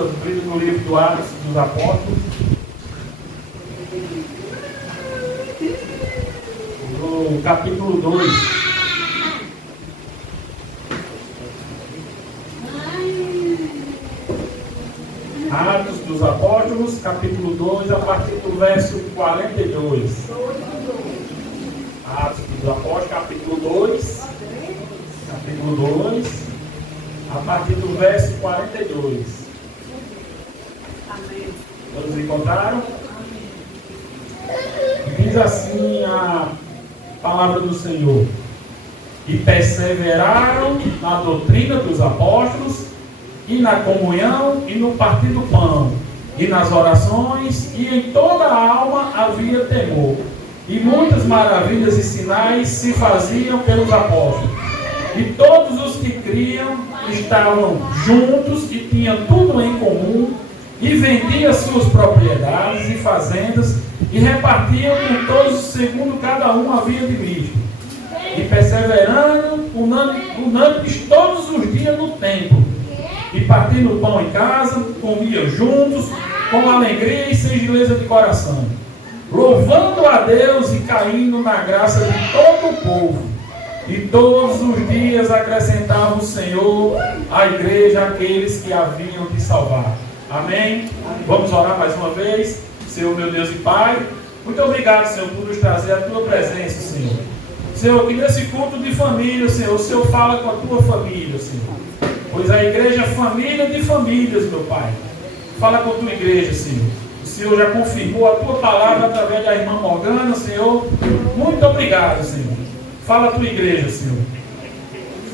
suas Bíblias no livro do Atos dos Apóstolos, no capítulo 2. Atos dos Apóstolos, capítulo 2, a partir do verso 42. Atos dos Apóstolos, capítulo 2, a partir do verso 42. Todos encontraram? Diz assim a palavra do Senhor: e perseveraram na doutrina dos apóstolos, e na comunhão, e no partir do pão, e nas orações, e em toda a alma havia temor. E muitas maravilhas e sinais se faziam pelos apóstolos. E todos os que criam estavam juntos e tinham tudo em comum, e vendiam suas propriedades e fazendas, e repartiam com todos segundo cada um havia de visto. E perseverando unânimes todos os dias no templo, e partindo o pão em casa, comiam juntos, com alegria e singeleza de coração, louvando a Deus e caindo na graça de todo o povo. E todos os dias acrescentava o Senhor à igreja aqueles que haviam de salvar. Amém? Vamos orar mais uma vez. Senhor, meu Deus e Pai, muito obrigado, Senhor, por nos trazer a Tua presença, Senhor. Senhor, que nesse culto de família, Senhor, o Senhor fala com a Tua família, Senhor. Pois a igreja é família de famílias, meu Pai. Fala com a Tua igreja, Senhor. O Senhor já confirmou a Tua palavra através da irmã Morgana, Senhor. Muito obrigado, Senhor. Fala a Tua igreja, Senhor.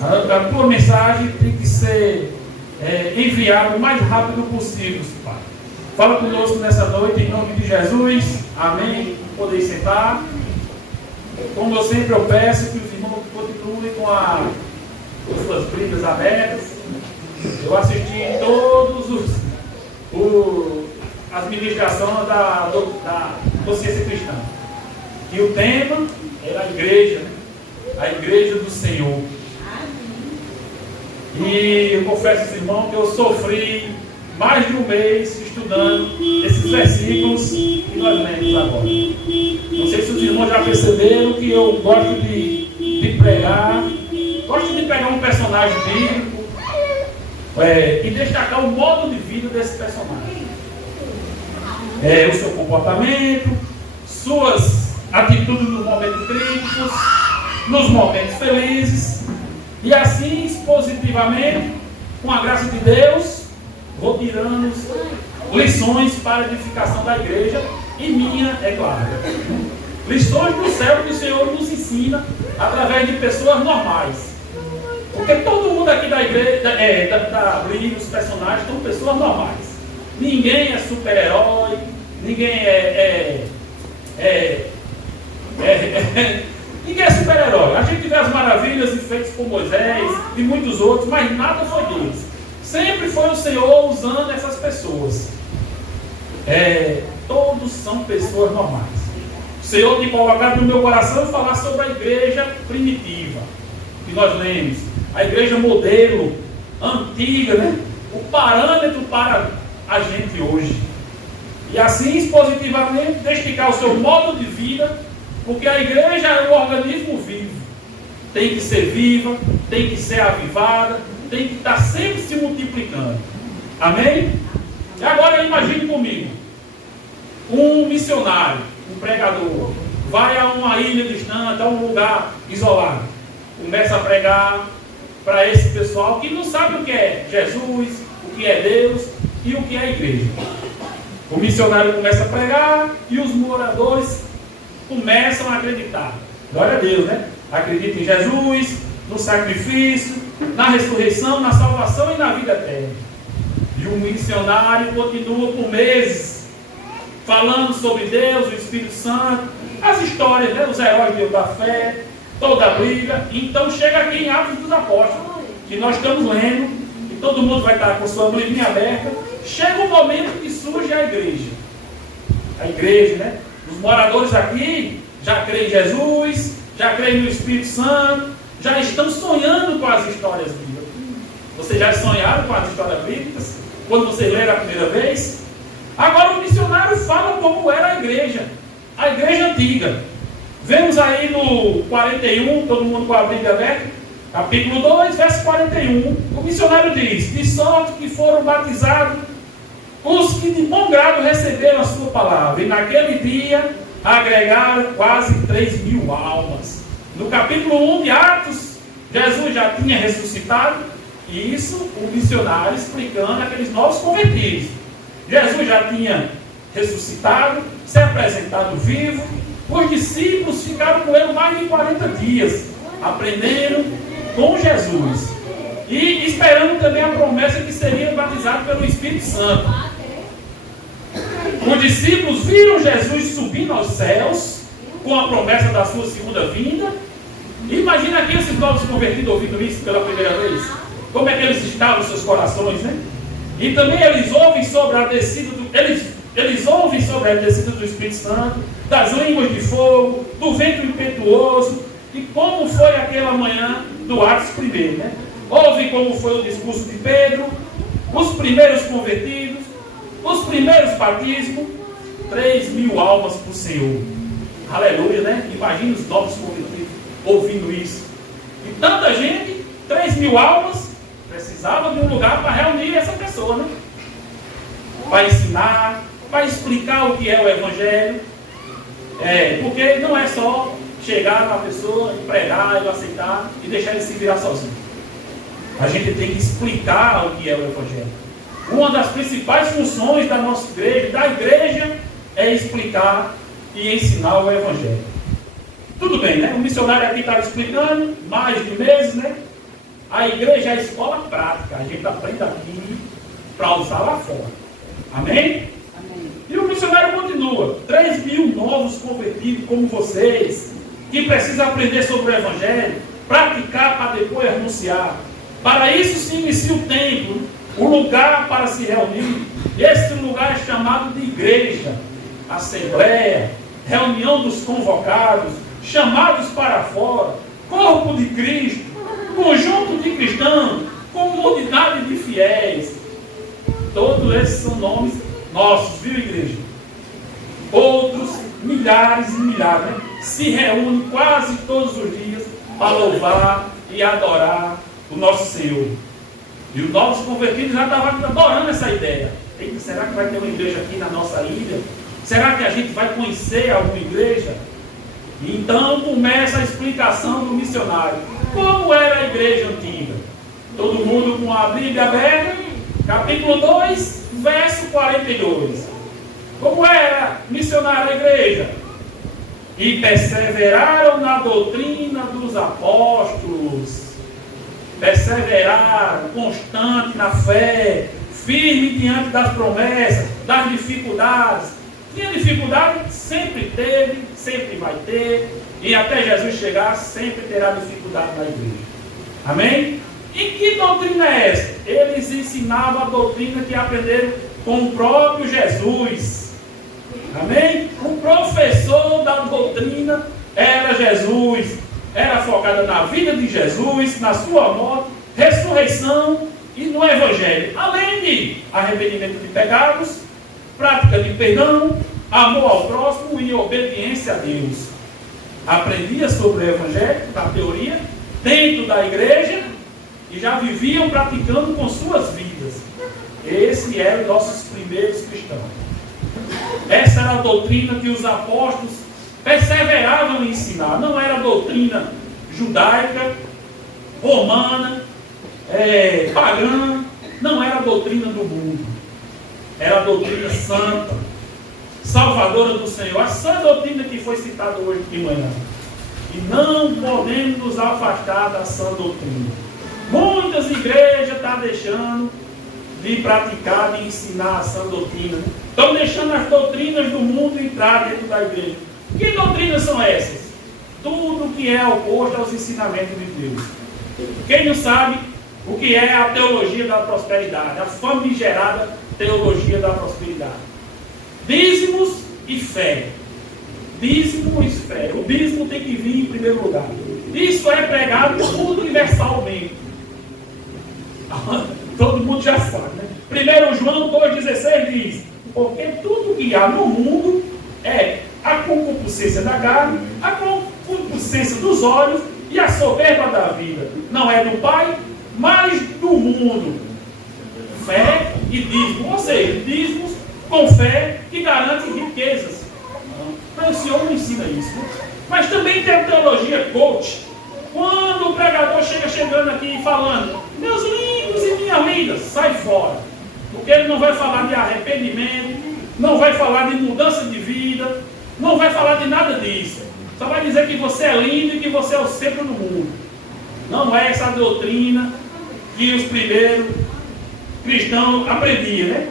A Tua mensagem tem que ser enviada o mais rápido possível, Pai. Fala conosco nessa noite, em nome de Jesus. Amém. Poder sentar. Como eu sempre peço que os irmãos continuem com as suas Bíblias abertas. Eu assisti todos as ministrações da consciência cristã. E o tema era a igreja, né? A igreja do Senhor. E eu confesso aos irmãos que eu sofri mais de um mês estudando esses versículos que nós lemos agora. Não sei se os irmãos já perceberam que eu gosto de pregar, gosto de pegar um personagem bíblico e destacar o modo de vida desse personagem. O seu comportamento, suas atitudes nos momentos críticos, nos momentos felizes, e assim, positivamente, com a graça de Deus, vou tirando lições para a edificação da igreja, e minha, é claro. Lições do céu que o Senhor nos ensina através de pessoas normais. Porque todo mundo aqui da igreja, da Bíblia, os personagens, são pessoas normais. Ninguém é super-herói, ninguém ninguém é super-herói. A gente vê as maravilhas feitas por Moisés e muitos outros, mas nada foi deles. Sempre foi o Senhor usando essas pessoas. Todos são pessoas normais. O Senhor tem colocado no meu coração falar sobre a igreja primitiva, que nós lemos. A igreja modelo, antiga, né? O parâmetro para a gente hoje. E assim, positivamente, destacar o seu modo de vida, porque a igreja é um organismo vivo. Tem que ser viva, tem que ser avivada, tem que estar sempre se multiplicando. Amém? E agora imagine comigo, um missionário, um pregador, vai a uma ilha distante, a um lugar isolado, começa a pregar para esse pessoal que não sabe o que é Jesus, o que é Deus e o que é a igreja. O missionário começa a pregar e os moradores começam a acreditar. Glória a Deus, né? Acredita em Jesus, no sacrifício, na ressurreição, na salvação e na vida eterna. E o missionário continua por meses falando sobre Deus, o Espírito Santo, as histórias, né? Os heróis da fé, toda a Bíblia. Então chega aqui em Atos dos Apóstolos, que nós estamos lendo, e todo mundo vai estar com sua Bíblia aberta. Chega o momento que surge a igreja. A igreja, né? Os moradores aqui já creem em Jesus, já creem no Espírito Santo, já estão sonhando com as histórias bíblicas. Vocês já sonharam com as histórias bíblicas? quando você ler a primeira vez. Agora o missionário fala como era a igreja antiga. Vemos aí no 41, todo mundo com a Bíblia aberta, capítulo 2, verso 41. O missionário diz: de sorte que foram batizados os que de bom grado receberam a sua palavra, e naquele dia agregaram quase 3.000 almas. No capítulo 1 de Atos, Jesus já tinha ressuscitado, e isso o missionário explicando aqueles novos convertidos. Jesus já tinha ressuscitado, se apresentado vivo, os discípulos ficaram com ele mais de 40 dias, aprendendo com Jesus, e esperando também a promessa que seria batizado pelo Espírito Santo. Os discípulos viram Jesus subindo aos céus, com a promessa da sua segunda vinda. Imagina aqui esses novos convertidos ouvindo isso pela primeira vez. Como é que eles estavam nos seus corações, né? E também eles ouvem sobre a descida do Espírito Santo, das línguas de fogo, do vento impetuoso, e como foi aquela manhã do Atos 1, né? Ouvem como foi o discurso de Pedro, os primeiros convertidos, os primeiros batismos, 3.000 almas para o Senhor. Aleluia, né? Imagina os novos convertidos ouvindo isso. E tanta gente, 3.000 almas, precisava de um lugar para reunir essa pessoa, né? Para ensinar, para explicar o que é o Evangelho. Porque não é só chegar na pessoa e pregar, e aceitar e deixar ele se virar sozinho. A gente tem que explicar o que é o Evangelho. Uma das principais funções da nossa igreja, da igreja, é explicar e ensinar o Evangelho. Tudo bem, né? O missionário aqui estava explicando, mais de meses, né? A igreja é a escola prática. A gente aprende aqui para usar lá fora. Amém? Amém. E o missionário continua: 3.000 novos convertidos como vocês, que precisam aprender sobre o Evangelho, praticar para depois anunciar. Para isso se inicia o templo, o lugar para se reunir. Esse lugar é chamado de igreja, assembleia, reunião dos convocados, chamados para fora, corpo de Cristo, conjunto de cristãos, comunidade de fiéis. Todos esses são nomes nossos, viu, igreja? Outros, milhares e milhares, né? Se reúnem quase todos os dias para louvar e adorar o nosso Senhor. E os novos convertidos já estavam adorando essa ideia. Eita, será que vai ter uma igreja aqui na nossa ilha? Será que a gente vai conhecer alguma igreja? Então começa a explicação do missionário. Como era a igreja antiga? Todo mundo com a Bíblia aberta, capítulo 2, verso 42. Como era missionária a igreja? E perseveraram na doutrina dos apóstolos. Perseveraram, constante na fé, firme diante das promessas, das dificuldades. Tinha dificuldade? Sempre teve, sempre vai ter, e até Jesus chegar, sempre terá dificuldade na igreja. Amém? E que doutrina é essa? Eles ensinavam a doutrina que aprenderam com o próprio Jesus. Amém? O professor da doutrina era Jesus. Era focada na vida de Jesus, na sua morte, ressurreição e no Evangelho. Além de arrependimento de pecados, prática de perdão, amor ao próximo e obediência a Deus. Aprendia sobre o Evangelho, da teoria, dentro da igreja, e já viviam praticando com suas vidas. Esses eram os nossos primeiros cristãos. Essa era a doutrina que os apóstolos perseveravam em ensinar. Não era doutrina judaica, romana, pagã, não era doutrina do mundo. Era a doutrina santa, salvadora do Senhor. Essa doutrina que foi citada hoje de manhã. E não podemos nos afastar da sã doutrina. Muitas igrejas estão deixando de praticar, de ensinar a sã doutrina. Estão deixando as doutrinas do mundo entrar dentro da igreja. Que doutrinas são essas? Tudo que é oposto aos ensinamentos de Deus. Quem não sabe o que é a teologia da prosperidade, a famigerada teologia da prosperidade? Dízimos e fé. Dízimo e fé. O dízimo tem que vir em primeiro lugar. Isso é pregado universalmente. Todo mundo já sabe, né? 1 João 2,16 diz: porque tudo que há no mundo é a concupiscência da carne, a concupiscência dos olhos e a soberba da vida. Não é do Pai, mas do mundo. Fé e dízimo, ou seja, dízimos com fé que garante riquezas. Mas o Senhor não ensina isso, né? Mas também tem a teologia coach. Quando o pregador chegando aqui e falando: meus lindos e minhas lindas, sai fora. Porque ele não vai falar de arrependimento, não vai falar de mudança de vida, não vai falar de nada disso. Só vai dizer que você é lindo e que você é o centro do mundo. Não é essa a doutrina que os primeiros cristãos aprendiam, né?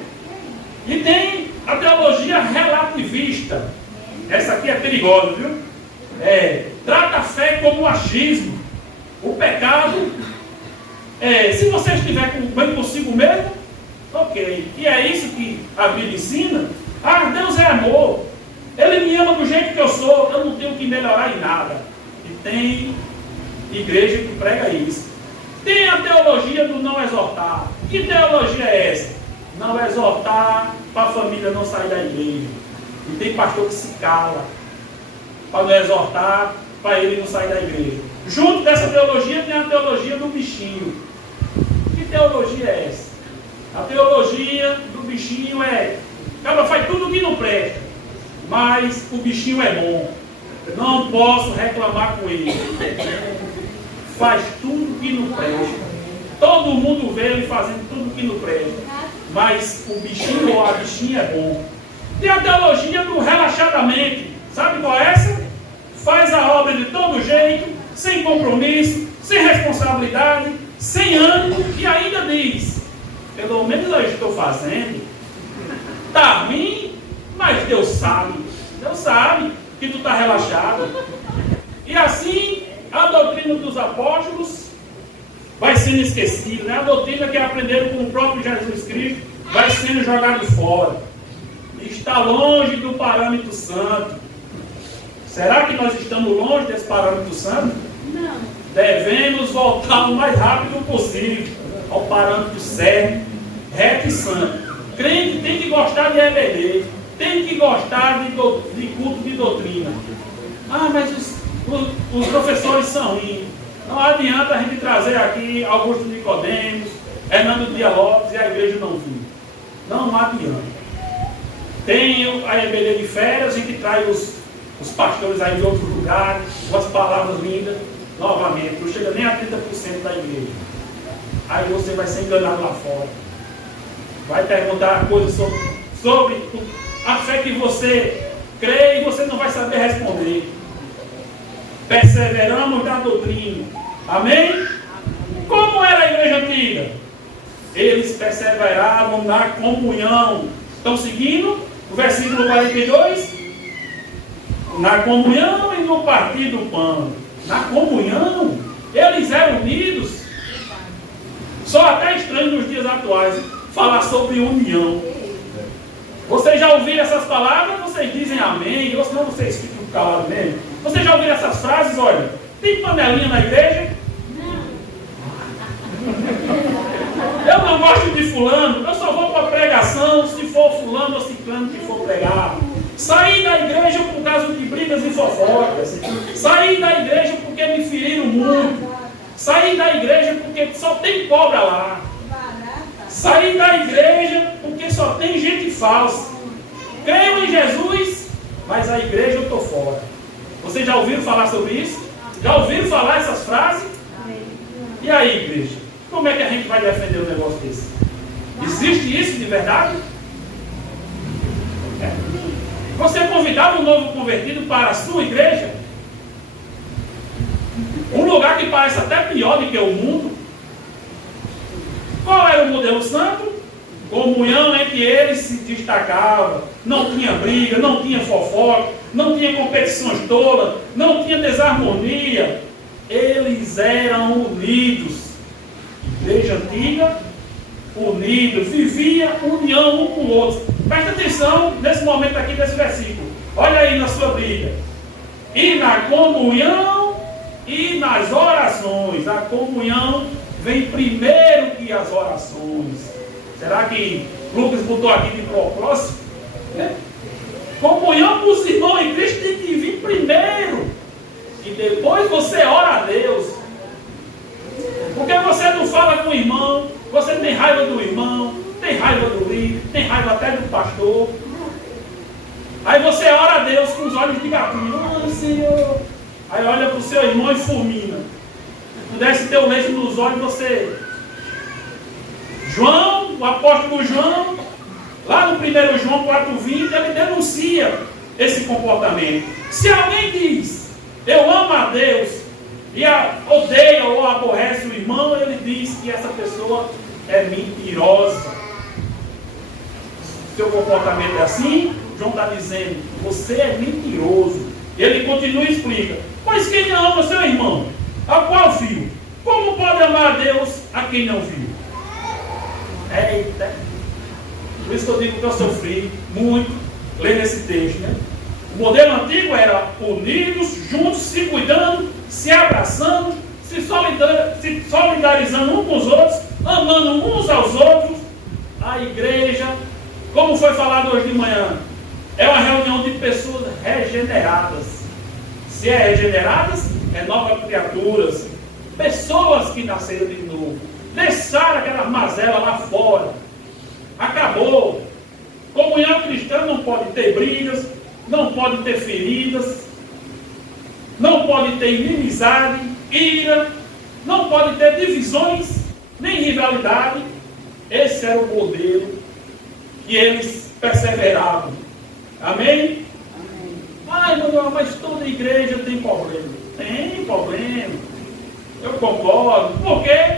E tem a teologia relativista. Essa aqui é perigosa, viu? Trata a fé como achismo. O pecado, se você estiver bem consigo mesmo, ok. E é isso que a Bíblia ensina. Deus é amor. Ele me ama do jeito que eu sou. Eu não tenho que melhorar em nada. E tem igreja que prega isso. Tem a teologia do não exortar. Que teologia é essa? Não exortar para a família não sair da igreja. E tem pastor que se cala para não exortar, para ele não sair da igreja. Junto dessa teologia tem a teologia do bichinho. Que teologia é essa? A teologia do bichinho o cara faz tudo que não presta, mas o bichinho é bom. Não posso reclamar com ele. Faz tudo que não presta. Todo mundo vê ele fazendo tudo que não presta, mas o bichinho ou a bichinha é bom. Tem a teologia do relaxadamente. Sabe qual é essa? Faz a obra de todo jeito, sem compromisso, sem responsabilidade, sem ânimo, e ainda diz: pelo menos eu estou fazendo. Está ruim, mas Deus sabe. Deus sabe que tu está relaxado. E assim, a doutrina dos apóstolos vai sendo esquecida, né? A doutrina que aprenderam com o próprio Jesus Cristo vai sendo jogada fora. Está longe do parâmetro santo. Será que nós estamos longe desse parâmetro santo? Não. Devemos voltar o mais rápido possível ao parâmetro certo, reto e santo. Crente tem que gostar de EBD, tem que gostar de culto de doutrina. Mas os professores são ruins. Não adianta a gente trazer aqui Augusto Nicodemos, Hernando Dias Lopes e a igreja não vir. Não adianta. Tem a EBD de férias, a gente traz os pastores aí de outros lugares, com as palavras lindas, novamente, não chega nem a 30% da igreja. Aí você vai ser enganado lá fora. Vai perguntar coisas sobre a fé que você crê e você não vai saber responder. Perseveramos na doutrina. Amém? Como era a igreja antiga? Eles perseveravam na comunhão. Estão seguindo? O versículo 42. Na comunhão e no partir do pão. Na comunhão, eles eram unidos. Só até estranho nos dias atuais falar sobre união. Vocês já ouviram essas palavras? Vocês dizem amém, ou senão vocês ficam calados mesmo. Vocês já ouviram essas frases? Olha, tem panelinha na igreja? Eu não gosto de fulano, eu só vou para a pregação se for fulano ou ciclano que for pregar. Saí da igreja por causa de brigas e fofocas. Saí da igreja porque me feriram muito. Saí da igreja porque só tem cobra lá. Saí da igreja porque só tem gente falsa. Creio em Jesus, mas a igreja eu estou fora. Vocês já ouviram falar sobre isso? Já ouviram falar essas frases? E aí, igreja? Como é que a gente vai defender um negócio desse? Existe isso de verdade? Você convidava um novo convertido para a sua igreja? Um lugar que parece até pior do que o mundo. Qual era o modelo santo? Comunhão entre eles se destacava. Não tinha briga, não tinha fofoca, não tinha competições tolas, não tinha desarmonia. Eles eram unidos. Igreja antiga, unidos, vivia união um com o outro. Presta atenção nesse momento aqui desse versículo. Olha aí na sua Bíblia. E na comunhão e nas orações. A comunhão vem primeiro que as orações. Será que Lucas botou aqui de propósito? Comunhão com os irmãos em Cristo tem que vir primeiro. E depois você ora a Deus. Porque você não fala com o irmão, você tem raiva do irmão, tem raiva do líder, tem raiva até do pastor. Aí você ora a Deus com os olhos de gatinho. Oh, Senhor. Aí olha para o seu irmão e fulmina. Pudesse ter o leite nos olhos, você... João, o apóstolo João, lá no 1 João 4,20, ele denuncia esse comportamento. Se alguém diz, eu amo a Deus, e odeia ou aborrece o irmão, ele diz que essa pessoa é mentirosa. Seu comportamento é assim, João está dizendo, você é mentiroso. Ele continua e explica, pois quem não ama seu irmão, a qual viu, como pode amar a Deus a quem não viu? Eita! Por isso que eu digo que eu sofri muito lendo esse texto, né? O modelo antigo era unidos, juntos, se cuidando, se abraçando, se solidarizando uns com os outros, amando uns aos outros. A igreja, como foi falado hoje de manhã, é uma reunião de pessoas regeneradas. Se é regeneradas, é novas criaturas, pessoas que nasceram de novo, deixaram aquela mazela lá fora. Acabou. Comunhão cristã não pode ter brigas, não pode ter feridas, não pode ter inimizade, ira, não pode ter divisões, nem rivalidade. Esse era o modelo que eles perseveravam. Amém? Ai, meu, mas toda igreja tem problema. Tem problema. Eu concordo. Por quê?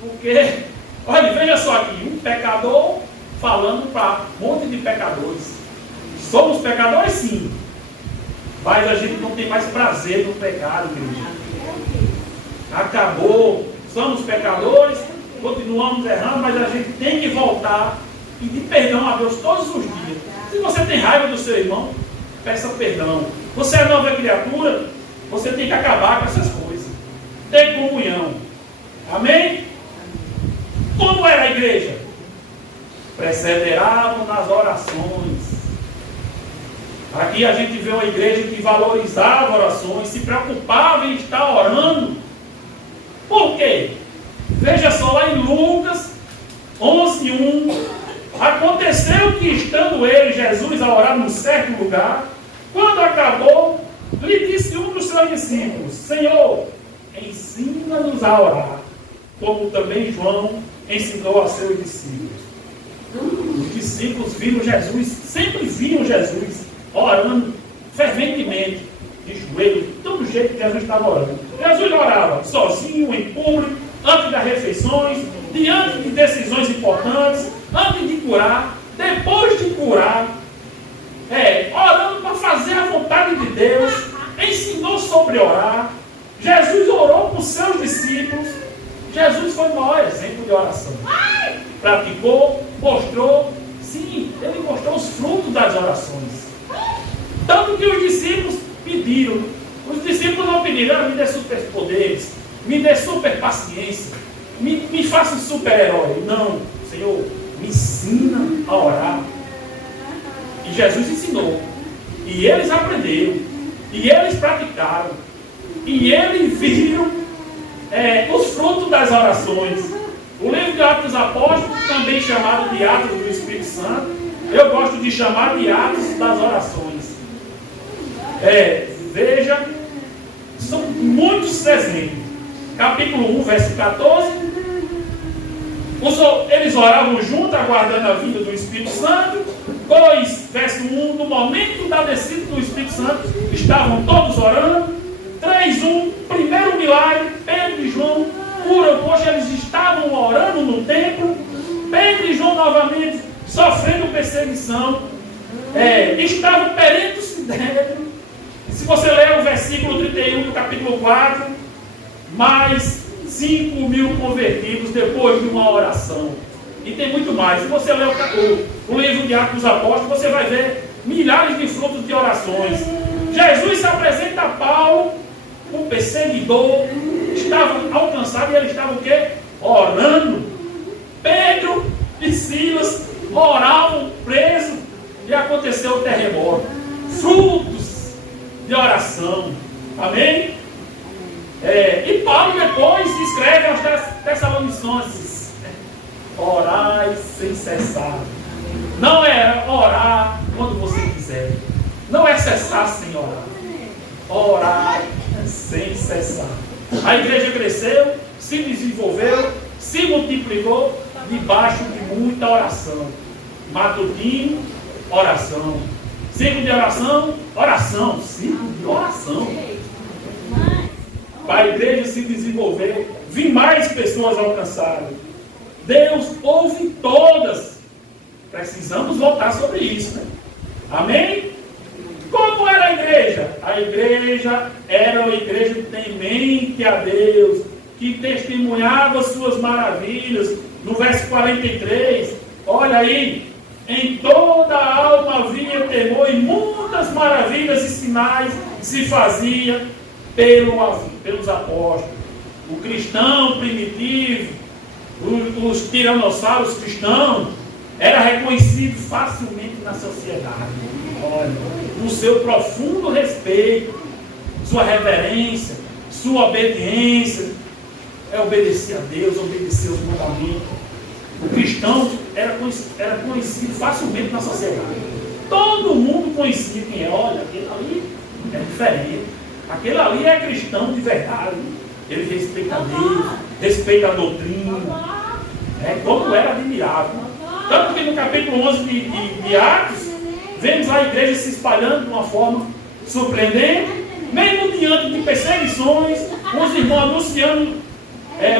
Porque, olha, veja só aqui, um pecador falando para um monte de pecadores. Somos pecadores, sim. Mas a gente não tem mais prazer no pecado, igreja. Acabou. Somos pecadores, continuamos errando, mas a gente tem que voltar e pedir perdão a Deus todos os dias. Se você tem raiva do seu irmão, peça perdão. Você é nova criatura, você tem que acabar com essas coisas. Tem comunhão. Amém? Como era a igreja? Perseveravam nas orações. Aqui a gente vê uma igreja que valorizava orações, se preocupava em estar orando. Por quê? Veja só lá em Lucas 11:1. Aconteceu que, estando ele, Jesus, a orar num certo lugar, quando acabou, lhe disse um dos seus discípulos: Senhor, ensina-nos a orar, como também João ensinou a seus discípulos. Os discípulos viram Jesus, sempre viam Jesus orando ferventemente, de joelhos, de todo jeito que Jesus estava orando. Jesus orava sozinho, em público, antes das refeições, diante de decisões importantes, antes de curar, depois de curar, orando para fazer a vontade de Deus, ensinou sobre orar. Jesus orou com seus discípulos. Jesus foi o maior exemplo de oração. Praticou, mostrou, sim, ele mostrou os frutos das orações. Tanto que os discípulos pediram. Os discípulos não pediram, me dê superpoderes, me dê super paciência, me faça um super-herói. Não, Senhor, me ensina a orar. E Jesus ensinou. E eles aprenderam. E eles praticaram. E eles viram os frutos das orações. O livro de Atos dos Apóstolos, também chamado de Atos do Espírito Santo, eu gosto de chamar de Atos das orações. Veja, são muitos exemplos. Capítulo 1, verso 14. Eles oravam juntos, aguardando a vinda do Espírito Santo. 2, verso 1, no momento da descida do Espírito Santo, estavam todos orando. 3:1, primeiro milagre, Pedro e João curam, pois eles estavam orando no templo. Pedro e João novamente sofrendo perseguição, estavam perante o Sinédrio. Se você ler o versículo 31 do capítulo 4, mais 5.000 convertidos depois de uma oração. E tem muito mais. Se você ler o livro de Atos dos Apóstolos, você vai ver milhares de frutos de orações. Jesus se apresenta a Paulo, um perseguidor, estavam alcançados e eles estavam o quê? Orando. Pedro e Silas oravam presos e aconteceu o terremoto. Frutos de oração. Amém? E Paulo depois escreve aos Tessalonicenses: orai sem cessar. Não é orar quando você quiser. Não é cessar sem orar. Orar sem cessar. A igreja cresceu, se desenvolveu, se multiplicou debaixo de muita oração. Matutino, oração. Ciclo de oração, oração. Ciclo de oração. Para a igreja se desenvolver, vir mais pessoas alcançadas. Deus ouve todas. Precisamos voltar sobre isso, né? Amém? Como era a igreja? A igreja era uma igreja temente a Deus, que testemunhava suas maravilhas. No verso 43, olha aí, em toda a alma havia temor e muitas maravilhas e sinais se faziam pelos apóstolos. O cristão primitivo, os tiranossauros cristãos, era reconhecido facilmente na sociedade. Olha, o seu profundo respeito, sua reverência, sua obediência, obedecer a Deus, obedecer aos mandamentos. O cristão era conhecido facilmente na sociedade. Todo mundo conhecia quem é. Olha, aquele ali é diferente. Aquele ali é cristão de verdade. Ele respeita a Deus, respeita a doutrina. Como era admirável. Tanto que no capítulo 11 de Atos, vemos a igreja se espalhando de uma forma surpreendente, mesmo diante de perseguições, os irmãos anunciando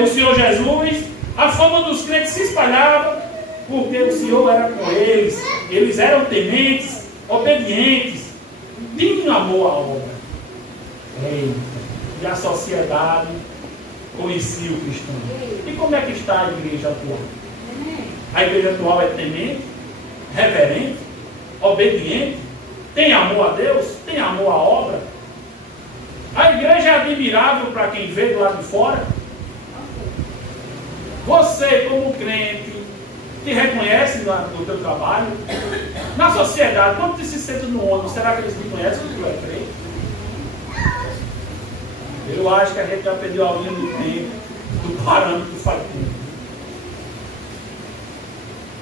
o Senhor Jesus, a fama dos crentes se espalhava, porque o Senhor era com eles, eles eram tementes, obedientes, tinham amor à obra. E a sociedade conhecia o cristão. E como é que está a igreja atual? A igreja atual é temente, reverente, obediente, tem amor a Deus, tem amor à obra. A igreja é admirável para quem vê do lado de fora. Você, como crente, te reconhece no teu trabalho. Na sociedade, quando você se senta no ônibus, será que eles te conhecem que tu é crente? Eu acho que a gente já perdeu a linha do tempo, do parâmetro factível.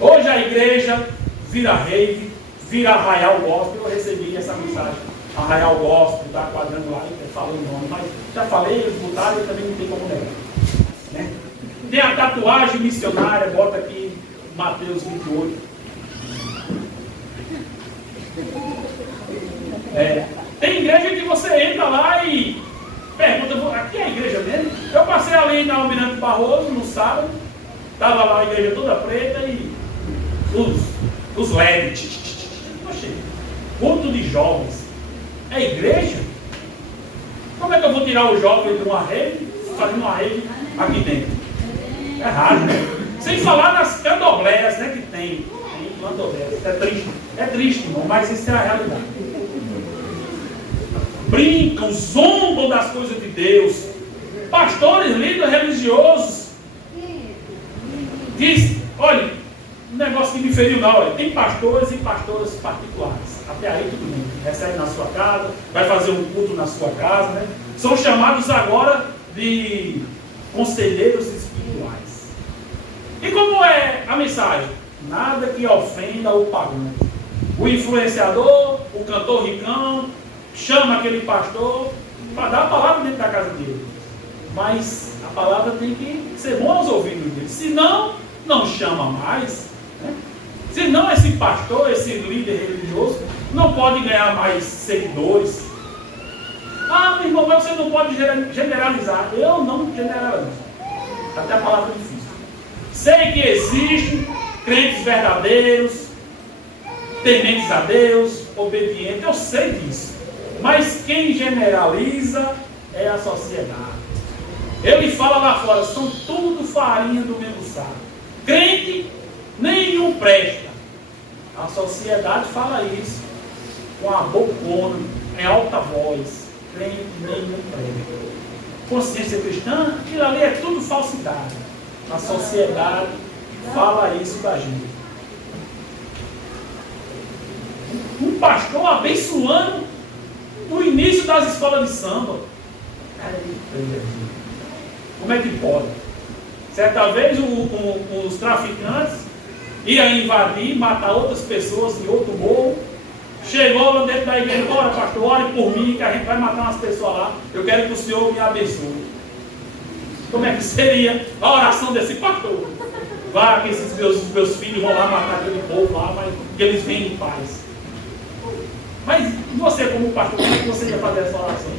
Hoje a igreja vira rave, vira Arraial Gospel. Eu recebi essa mensagem. Arraial Gospel, da Quadrangular, eu falei o nome, mas já falei, eles botaram e também não tem como negar. Né? Tem a tatuagem missionária, bota aqui Mateus 28. Tem igreja que você entra lá e pergunta, aqui é a igreja mesmo? Eu passei ali na Almirante Barroso no sábado, estava lá a igreja toda preta e os LEDs. Culto de jovens. É igreja? Como é que eu vou tirar o jovem de uma rede, fazendo uma rede aqui dentro? É raro, né? Sem falar nas candobleias, né, que tem. Candobleias. É triste, irmão, mas isso é a realidade. Brincam, zombam das coisas de Deus. Pastores, líderes religiosos. Diz, olha, um negócio que me feriu não, olha, tem pastores e pastoras particulares. Até aí todo mundo recebe na sua casa, vai fazer um culto na sua casa, né? São chamados agora de conselheiros espirituais. E como é a mensagem? Nada que ofenda o pagão. O influenciador, o cantor ricão, chama aquele pastor para dar a palavra dentro da casa dele. Mas a palavra tem que ser boa aos ouvidos dele. Senão, não chama mais. Né? Senão esse pastor, esse líder religioso, não pode ganhar mais seguidores. Ah, meu irmão, mas você não pode generalizar. Eu não generalizo. Até a palavra é difícil. Sei que existem crentes verdadeiros, tementes a Deus, obedientes. Eu sei disso. Mas quem generaliza é a sociedade. Ele fala lá fora, são tudo farinha do mesmo saco. Crente nenhum presta. A sociedade fala isso com a bocona, em alta voz. Crente nenhum presta. consciência cristã, aquilo ali é tudo falsidade. A sociedade fala isso da gente. Um pastor abençoando no início das escolas de samba. Como é que pode? Certa vez os traficantes iam invadir, matar outras pessoas em outro morro. Chegou lá dentro da igreja: ora pastor, ore por mim, que a gente vai matar umas pessoas lá. Eu quero que o Senhor me abençoe. Como é que seria a oração desse pastor? Vá, que esses meus filhos vão lá matar aquele povo lá, mas que eles venham em paz. Mas você, como pastor, como é que você ia fazer essa oração?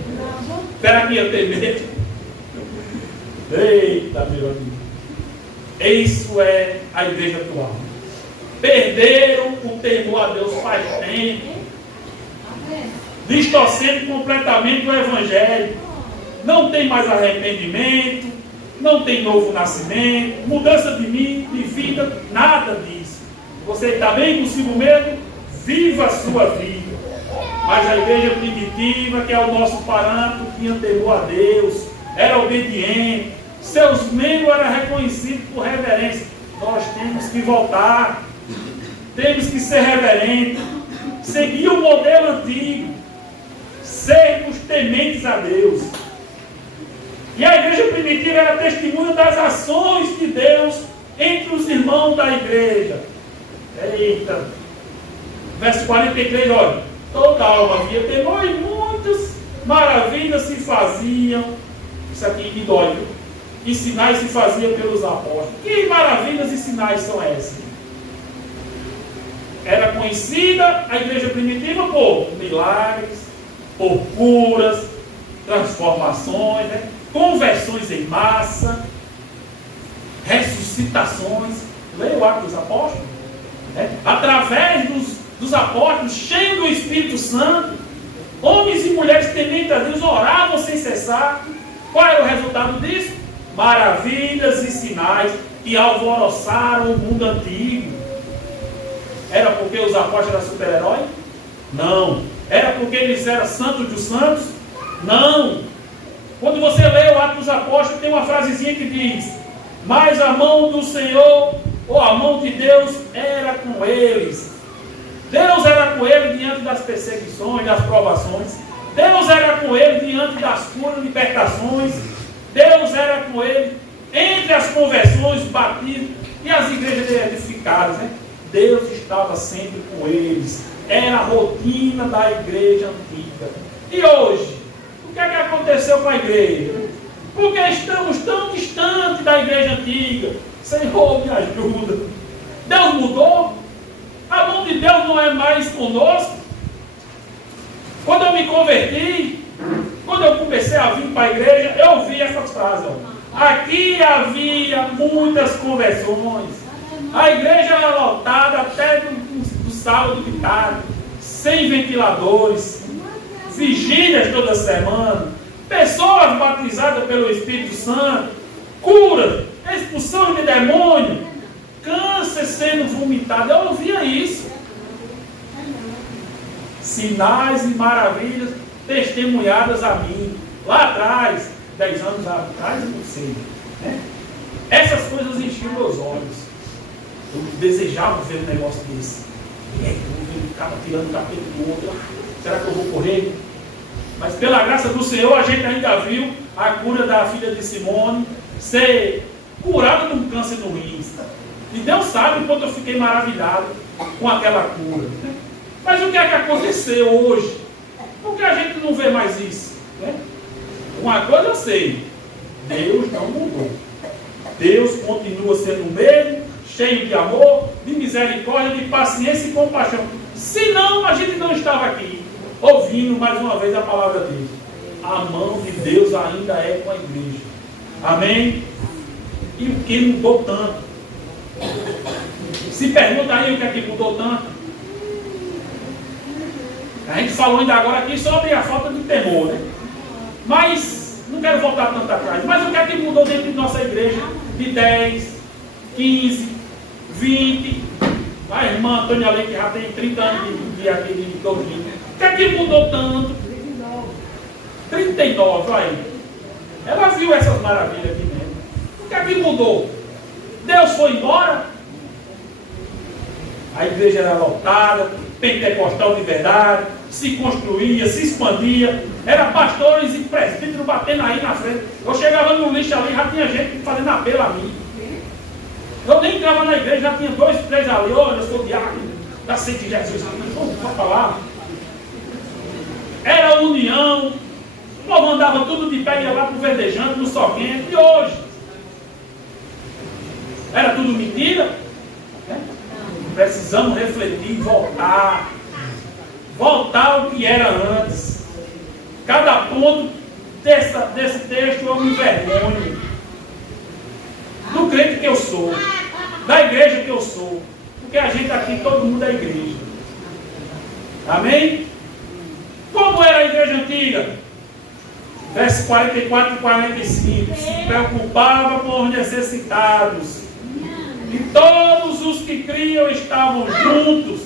Será que ia ter medo? Eita, meu amigo. Isso é a igreja atual. Perderam o temor a Deus faz tempo, distorcendo completamente o Evangelho. Não tem mais arrependimento, não tem novo nascimento, mudança de vida, nada disso. Você está bem consigo mesmo? Viva a sua vida. Mas a igreja primitiva, que é o nosso parâmetro, tinha temor a Deus, era obediente, seus membros eram reconhecidos por reverência. Nós temos que voltar, temos que ser reverentes, seguir o modelo antigo, sermos tementes a Deus. E a igreja primitiva era testemunha das ações de Deus entre os irmãos da igreja. Eita! Verso 43, olha. Toda alma havia temor e muitas maravilhas se faziam. Isso aqui me dói. E sinais se faziam pelos apóstolos. Que maravilhas e sinais são esses? Era conhecida a igreja primitiva por milagres, por curas, transformações, né? Conversões em massa, ressuscitações. Leia o Atos dos Apóstolos. Né? Através dos apóstolos, cheios do Espírito Santo, homens e mulheres tementes a Deus oravam sem cessar. Qual era o resultado disso? Maravilhas e sinais que alvoroçaram o mundo antigo. Era porque os apóstolos eram super-heróis? Não. Era porque eles eram santos dos santos? Não. Quando você lê o Atos dos Apóstolos, tem uma frasezinha que diz: mas a mão do Senhor, ou a mão de Deus, era com eles. Deus era com ele diante das perseguições, das provações. Deus era com ele diante das curas, libertações. Deus era com ele entre as conversões, batismos e as igrejas edificadas. Né? Deus estava sempre com eles. Era a rotina da igreja antiga. E hoje, o que é que aconteceu com a igreja? Porque estamos tão distantes da igreja antiga. Senhor, me ajuda. Deus mudou? A mão de Deus não é mais conosco? Quando eu me converti, quando eu comecei a vir para a igreja, eu ouvi essas frases. Aqui havia muitas conversões. A igreja era lotada até do sábado de tarde, sem ventiladores, vigílias toda semana, pessoas batizadas pelo Espírito Santo, cura, expulsão de demônio, câncer sendo vomitado. Eu ouvia isso. Sinais e maravilhas testemunhadas a mim. Lá atrás, 10 anos atrás, não sei. Né? Essas coisas enchiam meus olhos. Eu desejava ver um negócio desse. E aí, eu ficava tirando o cabelo do outro. Será que eu vou correr? Mas pela graça do Senhor, a gente ainda viu a cura da filha de Simone ser curada de um câncer no rins. E Deus sabe o quanto eu fiquei maravilhado com aquela cura. Mas o que é que aconteceu hoje? Por que a gente não vê mais isso? Né? Uma coisa eu sei: Deus não mudou. Deus continua sendo o mesmo, cheio de amor, de misericórdia, de paciência e compaixão. Senão a gente não estava aqui ouvindo mais uma vez a palavra dele. A mão de Deus ainda é com a igreja. Amém? E o que mudou tanto? Se pergunta aí o que é que mudou tanto. A gente falou ainda agora aqui sobre a falta de temor, né? Mas, não quero voltar tanto atrás, mas o que é que mudou dentro de nossa igreja de 10, 15, 20, a irmã Antônia Leite que já tem 30 anos de doutrina. O que é que mudou tanto? 39, vai. Ela viu essas maravilhas aqui mesmo. O que é que mudou? Deus foi embora. A igreja era lotada, pentecostal de verdade, se construía, se expandia. Era pastores e presbíteros batendo aí na frente. Eu chegava no lixo ali, já tinha gente fazendo apelo a mim. Eu nem entrava na igreja, já tinha 2, 3 ali. Olha, eu sou diácono da Sede de Jesus. Vai para lá. Era união. O povo andava tudo de pé e ia lá para o verdejante, no soquente. E hoje? Era tudo mentira? Precisamos refletir, voltar. Voltar ao que era antes. Cada ponto desse texto eu me envergonho. Do crente que eu sou. Da igreja que eu sou. Porque a gente aqui, todo mundo é igreja. Amém? Como era a igreja antiga? Verso 44 e 45. Se preocupava com os necessitados. E todos os que criam estavam juntos.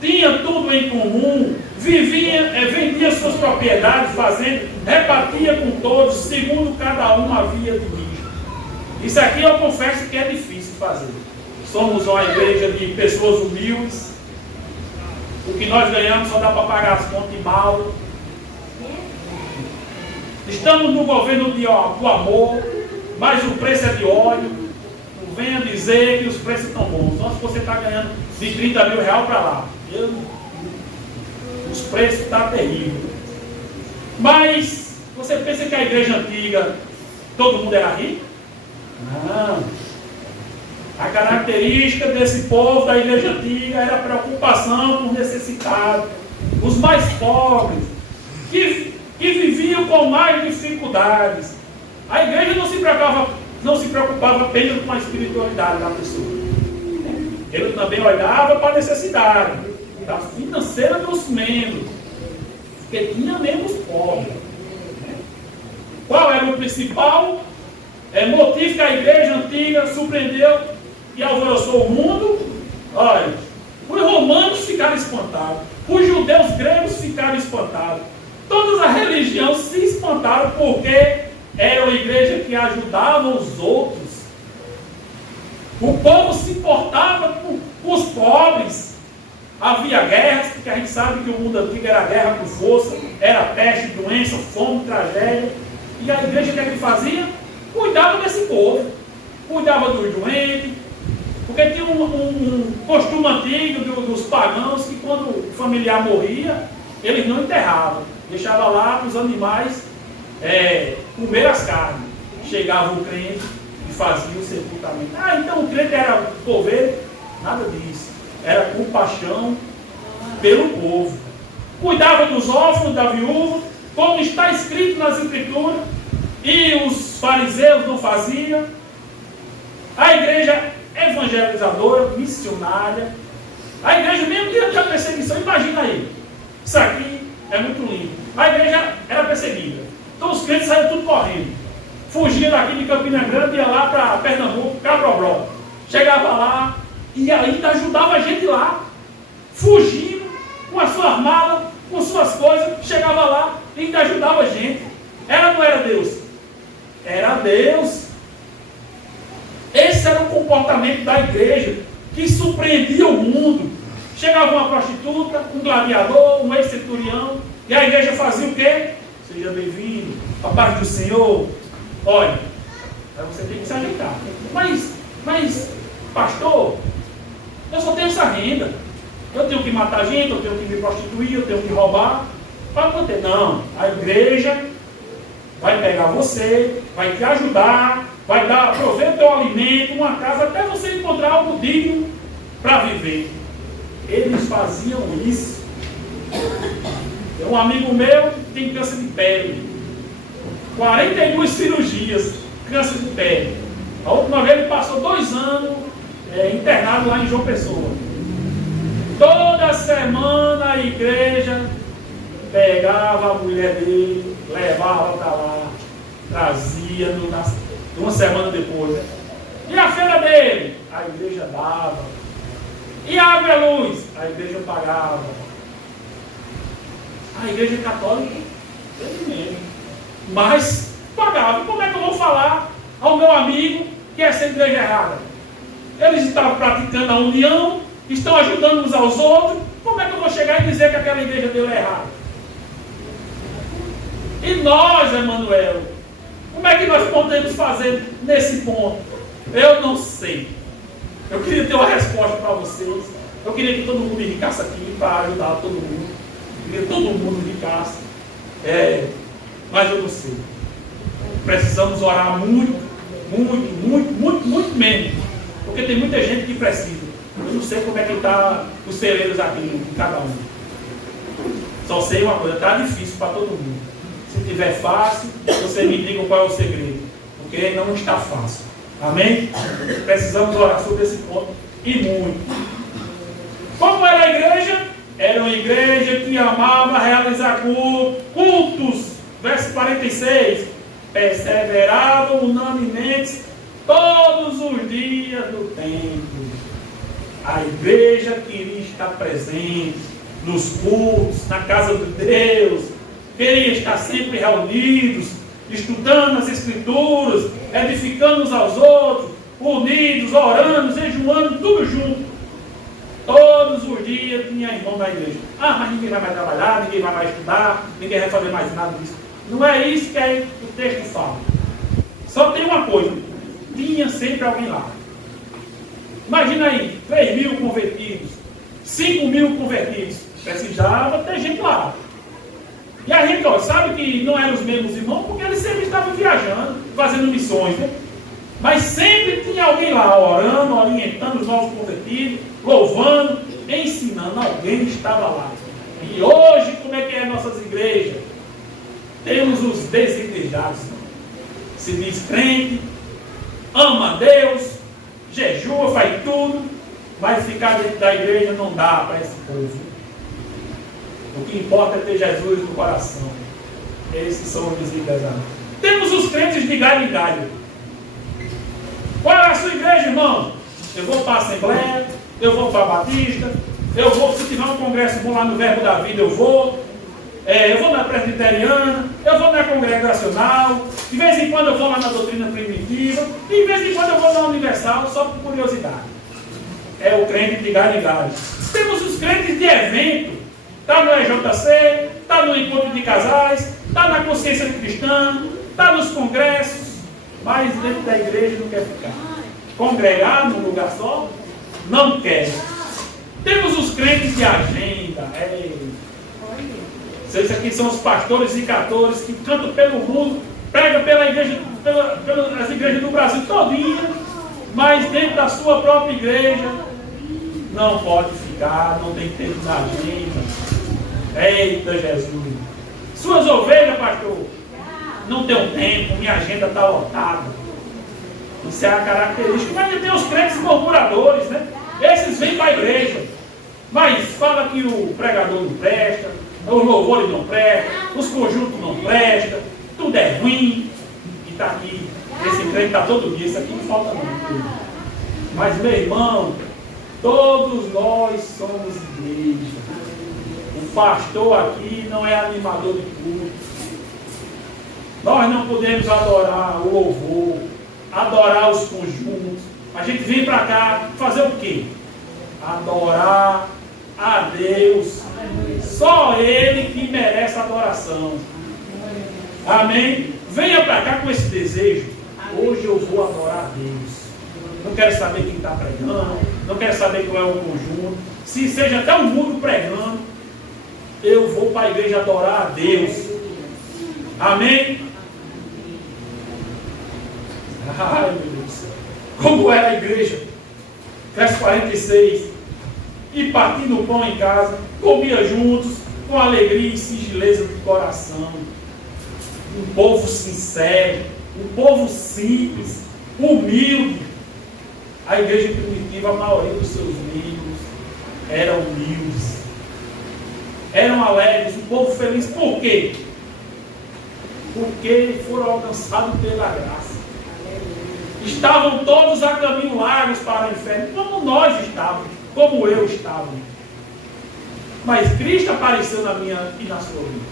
Tinha tudo em comum. Vendia suas propriedades, fazendo, repartia com todos, segundo cada um havia de mim. Isso aqui eu confesso que é difícil fazer. Somos uma igreja de pessoas humildes. O que nós ganhamos só dá para pagar as contas mal. Estamos no governo do amor, mas o preço é de óleo. Não venha dizer que os preços estão bons. Só se você está ganhando de 30 mil reais para lá. Os preços estão terríveis. Mas você pensa que a igreja antiga todo mundo era rico? Não. A característica desse povo da igreja antiga era a preocupação com os necessitados, os mais pobres, que viviam com mais dificuldades. A igreja não se preocupava apenas com a espiritualidade da pessoa. Ele também olhava para a necessidade da financeira dos membros, porque tinha membros pobres. Qual era o principal motivo que a igreja antiga surpreendeu e alvoroçou o mundo? Olha, os romanos ficaram espantados, os judeus gregos ficaram espantados, todas as religiões se espantaram porque era uma igreja que ajudava os outros. O povo se importava com os pobres. Havia guerras, porque a gente sabe que o mundo antigo era guerra por força, era peste, doença, fome, tragédia. E a igreja o que é que fazia? Cuidava desse povo, cuidava dos doentes, porque tinha um costume antigo dos pagãos que quando o familiar morria, eles não enterravam, deixavam lá para os animais comer as carnes. Chegava o crente e fazia o sepultamento. Então o crente era coveiro? Nada disso. Era compaixão pelo povo. Cuidava dos órfãos, da viúva, como está escrito nas Escrituras, e os fariseus não faziam. A igreja evangelizadora, missionária. A igreja, mesmo diante da perseguição, imagina aí. Isso aqui é muito lindo. A igreja era perseguida. Então os crentes saíram tudo correndo. Fugia daqui de Campina Grande e ia lá para Pernambuco, Cabrobró. Chegava lá e ainda ajudava a gente lá. Fugindo com as suas malas, com suas coisas. Chegava lá e ainda ajudava a gente. Era ou não era Deus? Era Deus. Esse era o comportamento da igreja, que surpreendia o mundo. Chegava uma prostituta, um gladiador, um ex-centurião, e a igreja fazia o quê? Seja bem-vindo, a paz do Senhor. Olha, aí você tem que se ajeitar. Mas, pastor, eu só tenho essa renda. Eu tenho que matar gente, eu tenho que me prostituir, eu tenho que roubar. Para manter. Não, a igreja vai pegar você, vai te ajudar, vai prover o teu alimento, uma casa, até você encontrar algo digno para viver. Eles faziam isso. Tem um amigo meu que tem câncer de pele. 42 cirurgias, câncer de pele. A última vez ele passou 2 anos internado lá em João Pessoa. Toda semana a igreja pegava a mulher dele, levava para lá, trazia uma semana depois. E a feira dele? A igreja dava. E a água e a luz? A igreja pagava. A igreja católica, ele mesmo. Mas Pagava. Como é que eu vou falar ao meu amigo que essa igreja é errada? Eles estavam praticando a união, estão ajudando uns aos outros. Como é que eu vou chegar e dizer que aquela igreja dele é errada? E nós, Emanuel, como é que nós podemos fazer nesse ponto? Eu não sei. Eu queria ter uma resposta para vocês. Eu queria que todo mundo ricasse aqui para ajudar todo mundo. Eu queria que todo mundo ricasse. Mas eu não sei. Precisamos orar muito mesmo. Porque tem muita gente que precisa. Eu não sei como é que está os celeiros aqui de cada um. Só sei uma coisa, está difícil para todo mundo. Se tiver fácil, você me diga qual é o segredo. Porque não está fácil. Amém? Precisamos orar sobre esse ponto. E muito. Como era a igreja? Era uma igreja que amava realizar cultos. Verso 46. Perseveravam unanimemente todos os dias do templo. A igreja queria estar presente nos cultos, na casa de Deus. Queria estar sempre reunidos, estudando as Escrituras, edificando uns aos outros, unidos, orando, jejuando, tudo junto. Todos os dias tinha irmão na igreja. Mas ninguém vai mais trabalhar, ninguém vai mais estudar, ninguém vai fazer mais nada disso. Não é isso que o texto fala. Só tem uma coisa. Tinha sempre alguém lá. Imagina aí, 3.000 convertidos, 5.000 convertidos. Precisava ter gente lá. E a gente, sabe que não eram os mesmos irmãos, porque eles sempre estavam viajando, fazendo missões, né? Mas sempre tinha alguém lá, orando, orientando os novos convertidos, louvando, ensinando. Alguém estava lá. E hoje, como é que é nossas igrejas? Temos os desigrejados. Se diz crente, ama a Deus, jejua, faz tudo, mas ficar dentro da igreja não dá para esse povo. O que importa é ter Jesus no coração. Esses são os desigrejados. Temos os crentes de galho em galho. Qual é a sua igreja, irmão? Eu vou para a Assembleia, eu vou para a Batista, eu vou, se tiver um congresso, vou lá no Verbo da Vida, eu vou na Presbiteriana, eu vou na Congregacional, de vez em quando eu vou lá na Doutrina Primitiva, e de vez em quando eu vou na Universal, só por curiosidade. É o crente de galho em galho. Temos os crentes de evento. Está no EJC, está no encontro de casais, está na consciência cristã, está nos congressos, mas dentro da igreja não quer ficar. Congregar num lugar só, não quer. Temos os crentes de agenda. Esses aqui são os pastores e cantores que cantam pelo mundo, pregam pela igreja, pelas igrejas do Brasil todinha, mas dentro da sua própria igreja não pode ficar, não tem tempo na agenda. Eita Jesus! Suas ovelhas, pastor, não tem tempo, minha agenda está lotada. Isso é a característica. Mas tem os crentes murmuradores, né? Esses vêm para a igreja, mas fala que o pregador não presta, os louvores não prestam, os conjuntos não prestam, tudo é ruim. E está aqui, esse crente está todo dia, isso aqui não falta não. Mas meu irmão, todos nós somos igreja. O pastor aqui não é animador de culto. Nós não podemos adorar o louvor, adorar os conjuntos. A gente vem para cá fazer o quê? Adorar a Deus. Só Ele que merece adoração. Amém? Venha para cá com esse desejo. Hoje eu vou adorar a Deus. Não quero saber quem está pregando, não quero saber qual é o conjunto. Se seja até um mundo pregando, eu vou para a igreja adorar a Deus. Amém? Ai, meu Deus. Como era a igreja? Verso 46. E partindo o pão em casa, comia juntos, com alegria e singeleza do coração. Um povo sincero, um povo simples, humilde. A igreja primitiva, a maioria dos seus membros eram humildes, eram alegres, um povo feliz. Por quê? Porque foram alcançados pela graça. Estavam todos a caminho largos para o inferno, como nós estávamos, como eu estava. Mas Cristo apareceu na minha e na sua vida.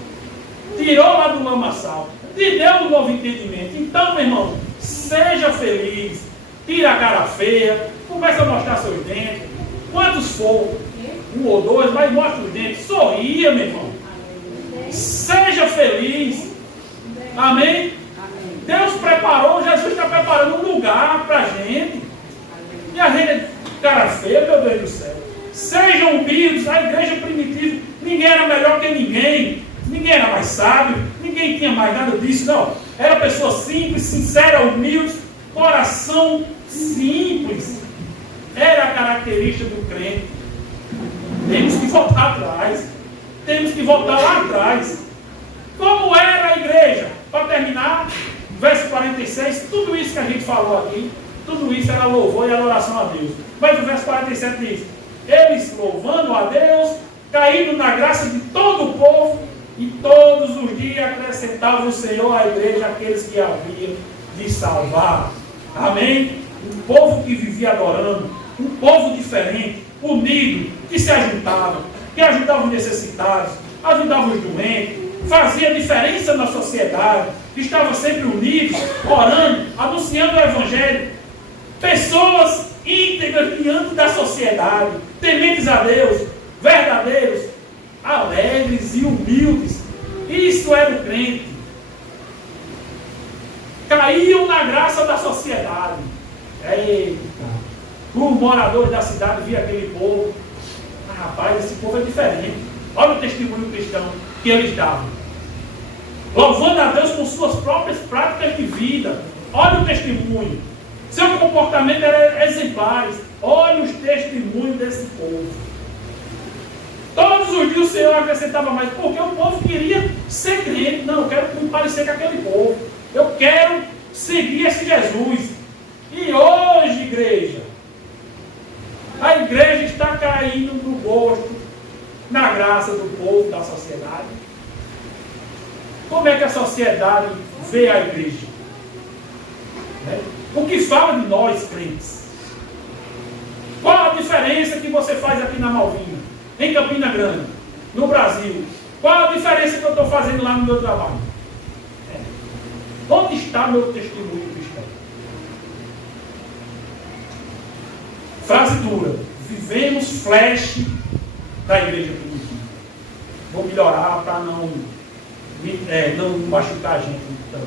Tirou lá do lamaçal. Te deu um novo entendimento. Então, meu irmão, seja feliz. Tira a cara feia. Começa a mostrar seus dentes. Quantos for, um ou dois, mas mostra os dentes. Sorria, meu irmão. Seja feliz. Amém? Deus preparou, Jesus está preparando um lugar para a gente. E a gente é cara feia, meu Deus do céu. Sejam humildes. A igreja primitiva, ninguém era melhor que ninguém. Ninguém era mais sábio. Ninguém tinha mais nada disso, não. Era pessoa simples, sincera, humilde. Coração simples. Era a característica do crente. Temos que voltar atrás. Temos que voltar lá atrás. Como era a igreja? Para terminar, verso 46, tudo isso que a gente falou aqui, tudo isso era louvor e adoração a Deus. Mas o verso 47 diz: eles louvando a Deus, caindo na graça de todo o povo, e todos os dias acrescentava o Senhor à igreja aqueles que haviam de salvar. Amém? Um povo que vivia adorando, um povo diferente, unido, que se ajuntava, que ajudava os necessitados, ajudava os doentes, fazia diferença na sociedade, estava sempre unidos, orando, anunciando o Evangelho. Pessoas íntegras diante da sociedade, tementes a Deus, verdadeiros, alegres e humildes. Isso era o crente. Caíam na graça da sociedade. Eita! Os moradores da cidade viam aquele povo. Ah, rapaz, esse povo é diferente. Olha o testemunho cristão que eles davam. Louvando a Deus com suas próprias práticas de vida. Olha o testemunho. Seu comportamento era exemplares. Olha os testemunhos desse povo. Todos os dias o Senhor acrescentava mais, porque o povo queria ser crente. Não, eu quero me parecer com aquele povo. Eu quero seguir esse Jesus. E hoje, igreja, a igreja está caindo no gosto, na graça do povo, da sociedade. Como é que a sociedade vê a igreja? O que fala de nós, crentes? Qual a diferença que você faz aqui na Malvinha, em Campina Grande, no Brasil? Qual a diferença que eu estou fazendo lá no meu trabalho? Onde está meu testemunho cristão? Frase dura. Vivemos flash da igreja primitiva. Vou melhorar para não machucar a gente. Então,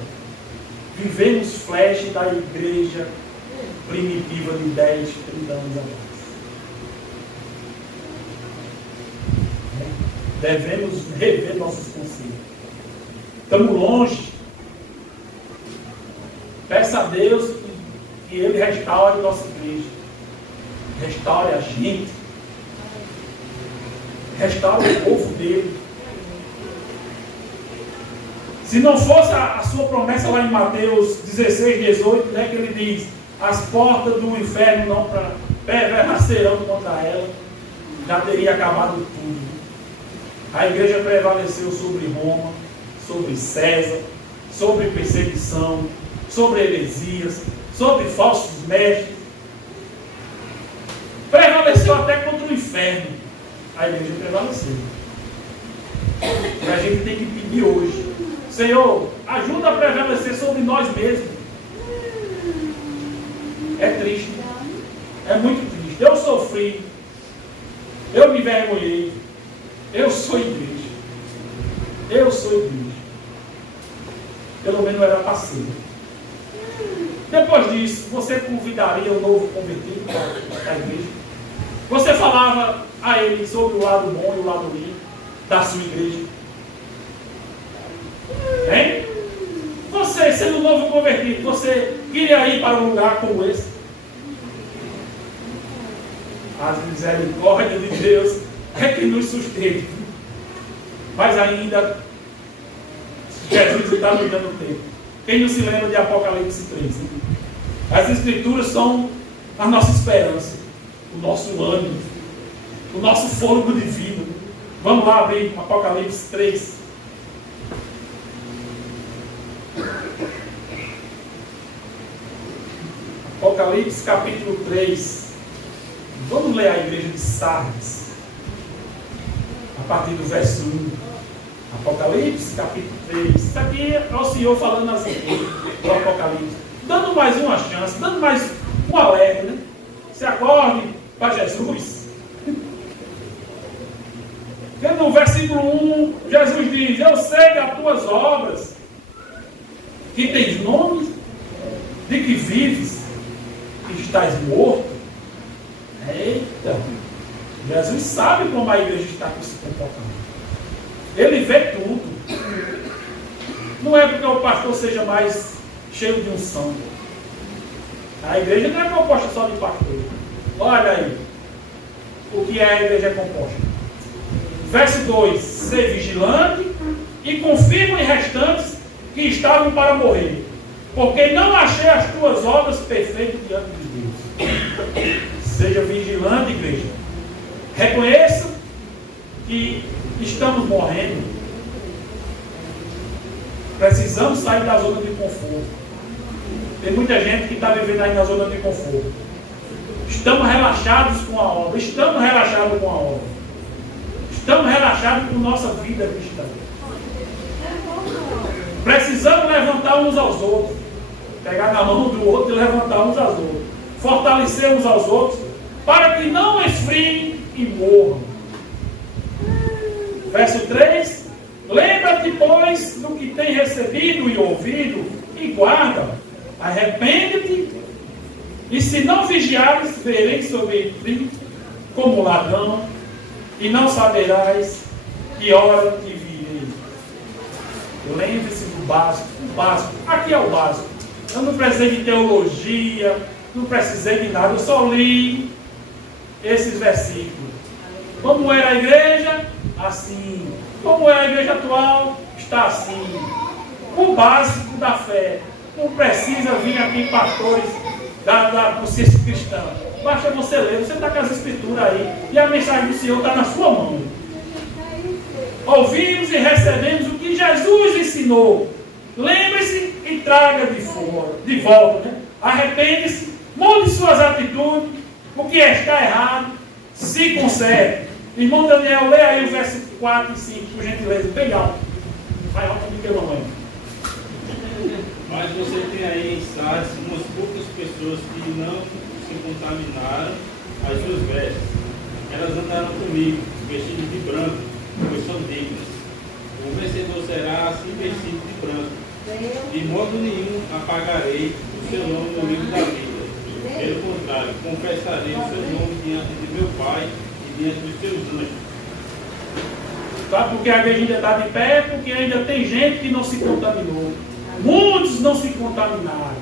vivemos flash da igreja primitiva de 10, 30 anos atrás. Devemos rever nossos conceitos. Estamos longe. Peça a Deus que Ele restaure nossa igreja. Restaure a gente. Restaure o povo dele. Se não fosse a sua promessa lá em Mateus 16, 18, né, que ele diz: as portas do inferno não prevalecerão contra ela, já teria acabado tudo. A igreja prevaleceu sobre Roma, sobre César, sobre perseguição, sobre heresias, sobre falsos mestres. Prevaleceu até contra o inferno. A igreja prevaleceu. E a gente tem que pedir hoje: Senhor, ajuda a prevalecer sobre nós mesmos. É triste. É muito triste. Eu sofri. Eu me envergonhei. Eu sou igreja. Eu sou igreja. Pelo menos era parceiro. Depois disso, você convidaria o novo convertido para a igreja? Você falava a ele sobre o lado bom e o lado ruim da sua igreja? Hein? Você, sendo novo convertido, você queria ir para um lugar como esse? As misericórdias de Deus é que nos sustenta. Mas ainda, Jesus está nos dando tempo. Quem não se lembra de Apocalipse 3? Né? As Escrituras são a nossa esperança, o nosso ânimo, o nosso fôlego de vida. Vamos lá abrir Apocalipse 3. Apocalipse capítulo 3. Vamos ler a igreja de Sardes, a partir do verso 1 Apocalipse, capítulo 3. Isso aqui é o Senhor falando assim, do Apocalipse. Dando mais uma chance, dando mais um alerta, né? Se acorde para Jesus. No versículo 1, Jesus diz: eu sei das tuas obras, que tens nome, de que vives, que estás morto. Eita! Jesus sabe como a igreja está se comportando. Ele vê tudo. Não é porque o pastor seja mais cheio de unção. A igreja não é composta só de pastor. Olha aí o que a igreja é composta. Verso 2: ser vigilante e confirma em restantes que estavam para morrer, porque não achei as tuas obras perfeitas diante de Deus. Seja vigilante, igreja. Reconheça que estamos morrendo. Precisamos sair da zona de conforto. Tem muita gente que está vivendo aí na zona de conforto. Estamos relaxados com a obra. Estamos relaxados com a obra. Estamos relaxados com nossa vida cristã. Precisamos levantar uns aos outros. Pegar na mão do outro e levantar uns aos outros. Fortalecer uns aos outros, para que não esfriem e morram. Verso 3: lembra-te, pois, do que tem recebido e ouvido, e guarda. Arrepende-te, e se não vigiares, vereis sobre ti como ladrão, e não saberás que hora te virei. Lembre-se do básico. O básico, aqui é o básico. Eu não precisei de teologia, não precisei de nada, eu só li esses versículos. Como era a igreja? Assim. Como é a igreja atual? Está assim. O básico da fé. Não precisa vir aqui pastores da consciência cristã. Basta você ler, você está com as escrituras aí, e a mensagem do Senhor está na sua mão. Ouvimos e recebemos o que Jesus ensinou. Lembre-se e traga de volta. Né? Arrepende-se, mude suas atitudes, o que está errado, se conserte. Irmão Daniel, lê aí o verso 4 e 5, por gentileza, bem alto. Vai alto do que eu não. Mas você tem aí em Sardes umas poucas pessoas que não se contaminaram as suas vestes. Elas andaram comigo, vestidas de branco, pois são dignas. O vencedor será assim vestido de branco. De modo nenhum apagarei o seu nome no livro da vida. Pelo contrário, confessarei o seu nome diante de meu Pai e diante dos seus anjos. Sabe por que a igreja ainda está de pé? Porque ainda tem gente que não se contaminou. Muitos não se contaminaram.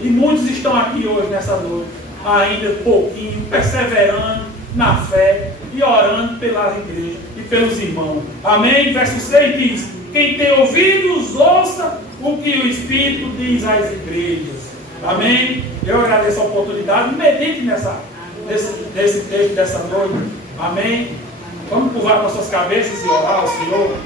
E muitos estão aqui hoje, nessa noite, ainda pouquinho, perseverando na fé e orando pela igreja e pelos irmãos. Amém? Verso 6 diz: quem tem ouvidos, ouça o que o Espírito diz às igrejas. Amém? Eu agradeço a oportunidade. Medite nesse texto dessa noite. Amém? Vamos curvar nossas cabeças e orar ao Senhor.